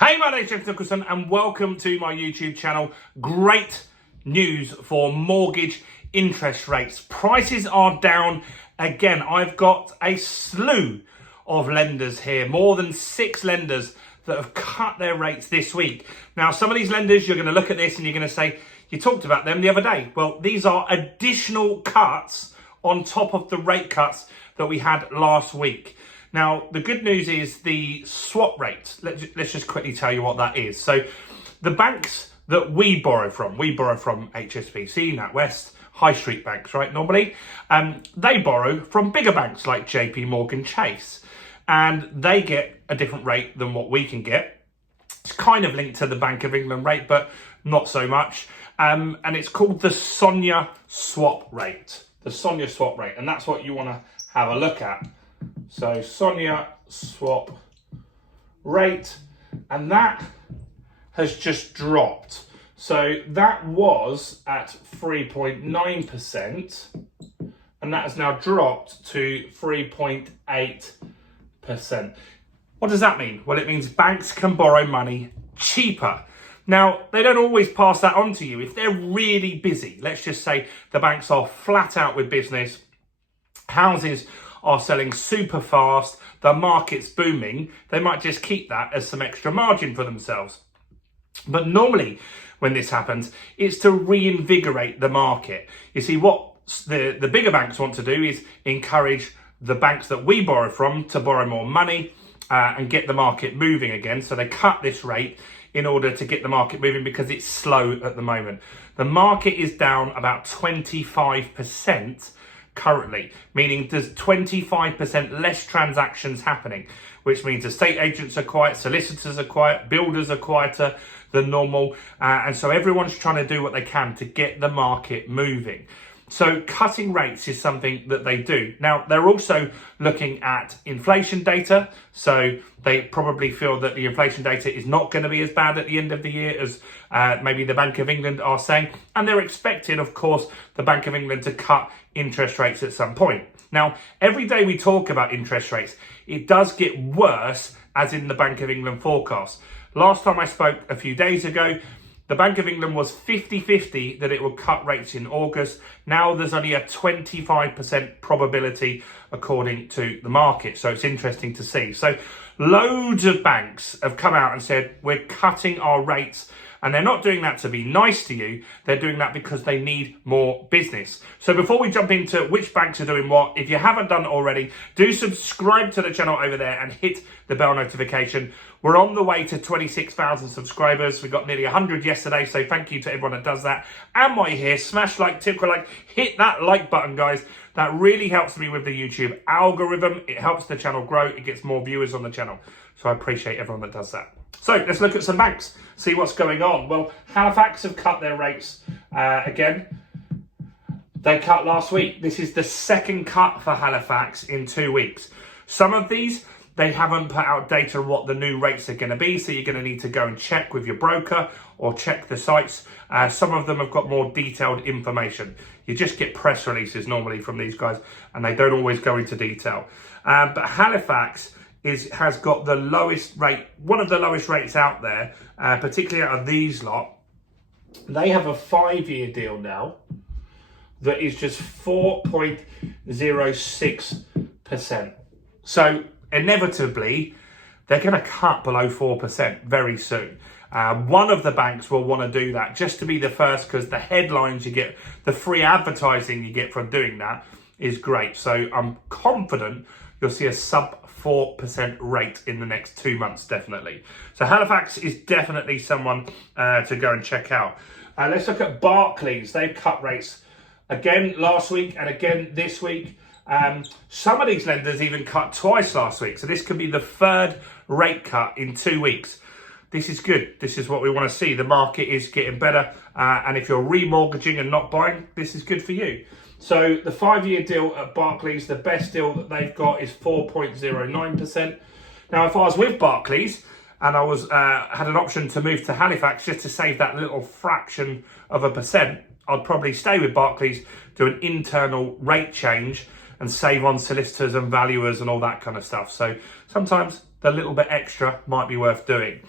Hey, my name's James Nicholson and welcome to my YouTube channel. Great news for mortgage interest rates. Prices are down again. I've got a slew of lenders here, more than 6 lenders that have cut their rates this week. Now, some of these lenders, you're going to look at this and you're going to say, you talked about them the other day. Well, these are additional cuts on top of the rate cuts that we had last week. Now, the good news is the swap rate. Let's just quickly tell you what that is. So the banks that we borrow from HSBC, NatWest, high street banks, right, normally, they borrow from bigger banks like JP Morgan Chase, and they get a different rate than what we can get. It's kind of linked to the Bank of England rate, but not so much. And it's called the SONIA swap rate. The SONIA swap rate, and that's what you want to have a look at. So SONIA swap rate, and that has just dropped. So that was at 3.9%, and that has now dropped to 3.8%. What does that mean? Well, it means banks can borrow money cheaper. Now, they don't always pass that on to you. If they're really busy, let's just say the banks are flat out with business, houses are selling super fast, the market's booming, they might just keep that as some extra margin for themselves. But normally when this happens, it's to reinvigorate the market. You see, what the bigger banks want to do is encourage the banks that we borrow from to borrow more money and get the market moving again. So they cut this rate in order to get the market moving because it's slow at the moment. The market is down about 25% currently, meaning there's 25% less transactions happening, which means estate agents are quiet, solicitors are quiet, builders are quieter than normal, and so everyone's trying to do what they can to get the market moving. So cutting rates is something that they do. Now, they're also looking at inflation data. So they probably feel that the inflation data is not going to be as bad at the end of the year as maybe the Bank of England are saying. And they're expecting, of course, the Bank of England to cut interest rates at some point. Now, every day we talk about interest rates, it does get worse, as in the Bank of England forecast. Last time I spoke a few days ago, the Bank of England was 50-50 that it would cut rates in August. Now there's only a 25% probability according to the market. So it's interesting to see. So loads of banks have come out and said, we're cutting our rates. And they're not doing that to be nice to you. They're doing that because they need more business. So before we jump into which banks are doing what, if you haven't done it already, do subscribe to the channel over there and hit the bell notification. We're on the way to 26,000 subscribers. We got nearly 100 yesterday, so thank you to everyone that does that. And while you're here, smash like, tip like, hit that like button, guys. That really helps me with the YouTube algorithm. It helps the channel grow. It gets more viewers on the channel. So I appreciate everyone that does that. So let's look at some banks, see what's going on. Well, Halifax have cut their rates again. They cut last week. This is the second cut for Halifax in 2 weeks. Some of these, they haven't put out data on what the new rates are going to be, so you're going to need to go and check with your broker or check the sites. Some of them have got more detailed information. You just get press releases normally from these guys, and they don't always go into detail. But Halifax has got the lowest rate, one of the lowest rates out there, particularly out of these lot. They have a 5-year deal now that is just 4.06%. So inevitably, they're going to cut below 4% very soon. One of the banks will want to do that just to be the first, because the headlines you get, the free advertising you get from doing that is great. So I'm confident you'll see a sub 4% rate in the next 2 months, definitely. So Halifax is definitely someone to go and check out. Let's look at Barclays. They've cut rates again last week and again this week. Some of these lenders even cut twice last week. So this could be the 3rd rate cut in 2 weeks. This is good. This is what we want to see. The market is getting better. And if you're remortgaging and not buying, this is good for you. So the 5-year deal at Barclays, the best deal that they've got is 4.09%. Now, if I was with Barclays and I was had an option to move to Halifax just to save that little fraction of a percent, I'd probably stay with Barclays, do an internal rate change and save on solicitors and valuers and all that kind of stuff. So sometimes the little bit extra might be worth doing.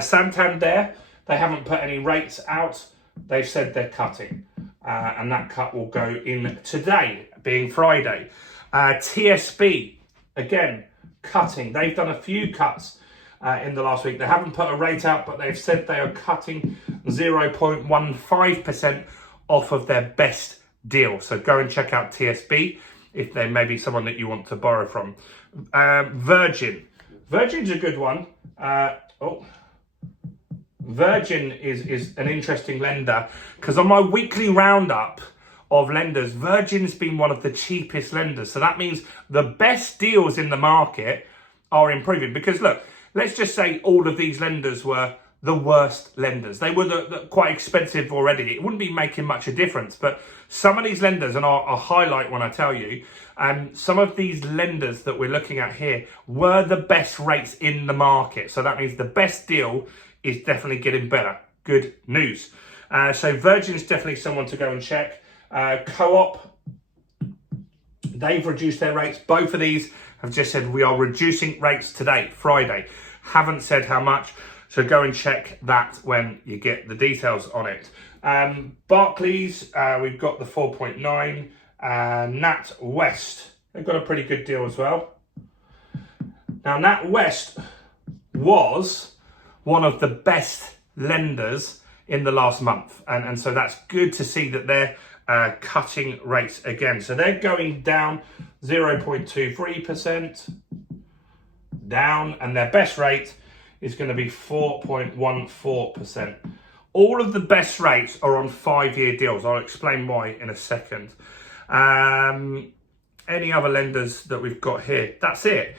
Santander, they haven't put any rates out. They've said they're cutting. And that cut will go in today, being Friday. TSB, again, cutting. They've done a few cuts in the last week. They haven't put a rate out, but they've said they are cutting 0.15% off of their best deal. So go and check out TSB if they may be someone that you want to borrow from. Virgin's a good one. Virgin is an interesting lender because on my weekly roundup of lenders, Virgin's been one of the cheapest lenders. So that means the best deals in the market are improving. Because look, let's just say all of these lenders were the worst lenders. They were the quite expensive already. It wouldn't be making much a difference. But some of these lenders, and I'll highlight when I tell you, some of these lenders that we're looking at here were the best rates in the market. So that means the best deal is definitely getting better. Good news. So Virgin's definitely someone to go and check. Co-op, they've reduced their rates. Both of these have just said we are reducing rates today, Friday. Haven't said how much. So go and check that when you get the details on it. Barclays, we've got the 4.9. Nat West, they've got a pretty good deal as well. Now, Nat West was one of the best lenders in the last month. And so that's good to see that they're cutting rates again. So they're going down 0.23% down, and their best rate is going to be 4.14%. All of the best rates are on 5-year deals. I'll explain why in a second. Any other lenders that we've got here? That's it.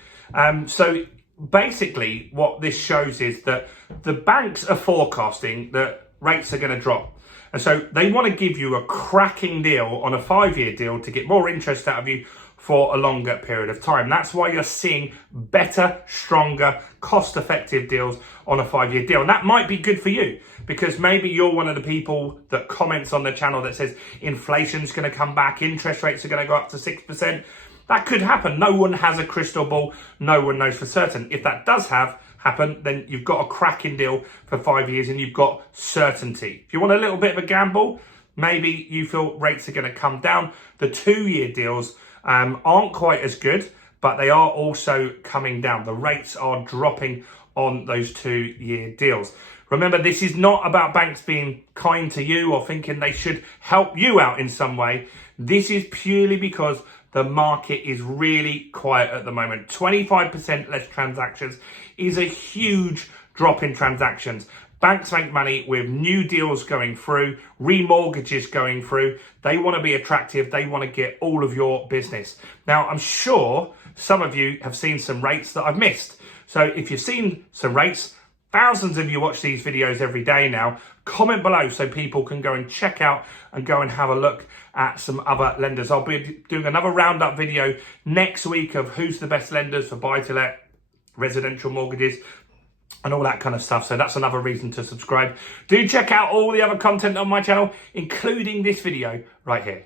So basically what this shows is that the banks are forecasting that rates are going to drop. And so they want to give you a cracking deal on a 5-year deal to get more interest out of you for a longer period of time. That's why you're seeing better, stronger, cost-effective deals on a 5-year deal. And that might be good for you because maybe you're one of the people that comments on the channel that says inflation's going to come back, interest rates are going to go up to 6%. That could happen. No one has a crystal ball. No one knows for certain. If that does happen, then you've got a cracking deal for 5 years and you've got certainty. If you want a little bit of a gamble, maybe you feel rates are going to come down. The 2-year deals aren't quite as good, but they are also coming down. The rates are dropping on those 2-year deals. Remember, this is not about banks being kind to you or thinking they should help you out in some way. This is purely because the market is really quiet at the moment. 25% less transactions is a huge drop in transactions. Banks make money with new deals going through, remortgages going through. They want to be attractive. They want to get all of your business. Now, I'm sure some of you have seen some rates that I've missed. So if you've seen some rates, thousands of you watch these videos every day now. Comment below so people can go and check out and go and have a look at some other lenders. I'll be doing another roundup video next week of who's the best lenders for buy-to-let, residential mortgages, and all that kind of stuff. So that's another reason to subscribe. Do check out all the other content on my channel, including this video right here.